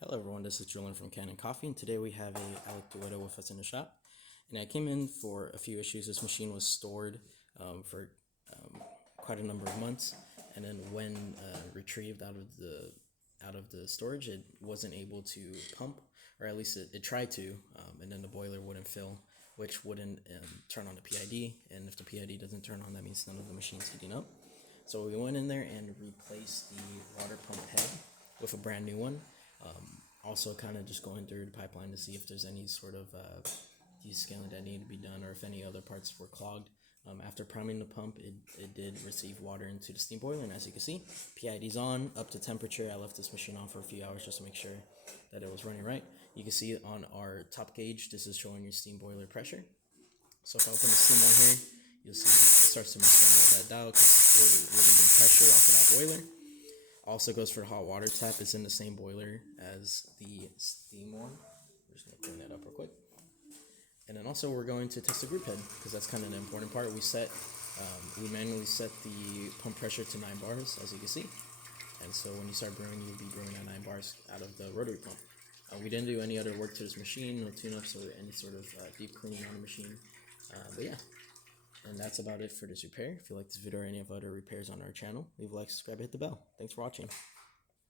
Hello everyone, this is Julian from Kanen Coffee, and today we have a Duetto with us in the shop. And I came in for a few issues. This machine was stored for quite a number of months, and then when retrieved out of the storage, it wasn't able to pump, or at least it tried to, and then the boiler wouldn't fill, which wouldn't turn on the PID. And if the PID doesn't turn on, that means none of the machine's heating up. So we went in there and replaced the water pump head with a brand new one. Also kind of just going through the pipeline to see if there's any sort of descaling that needed to be done, or if any other parts were clogged. After priming the pump, it did receive water into the steam boiler, and as you can see, PID's on, up to temperature. I left this machine on for a few hours just to make sure that it was running right. You can see on our top gauge, this is showing your steam boiler pressure. So if I open the steam on here, you'll see it starts to mess around with that dial because we're relieving pressure off of that boiler. Also goes for the hot water tap. It's in the same boiler as the steam one. We're just going to clean that up real quick. And then also we're going to test the group head because that's kind of an important part. We manually set the pump pressure to 9 bars, as you can see. And so when you start brewing, you'll be brewing at 9 bars out of the rotary pump. We didn't do any other work to this machine, no tune-ups or any sort of deep cleaning on the machine. But yeah. And that's about it for this repair. If you like this video or any of other repairs on our channel, leave a like, subscribe, hit the bell. Thanks for watching.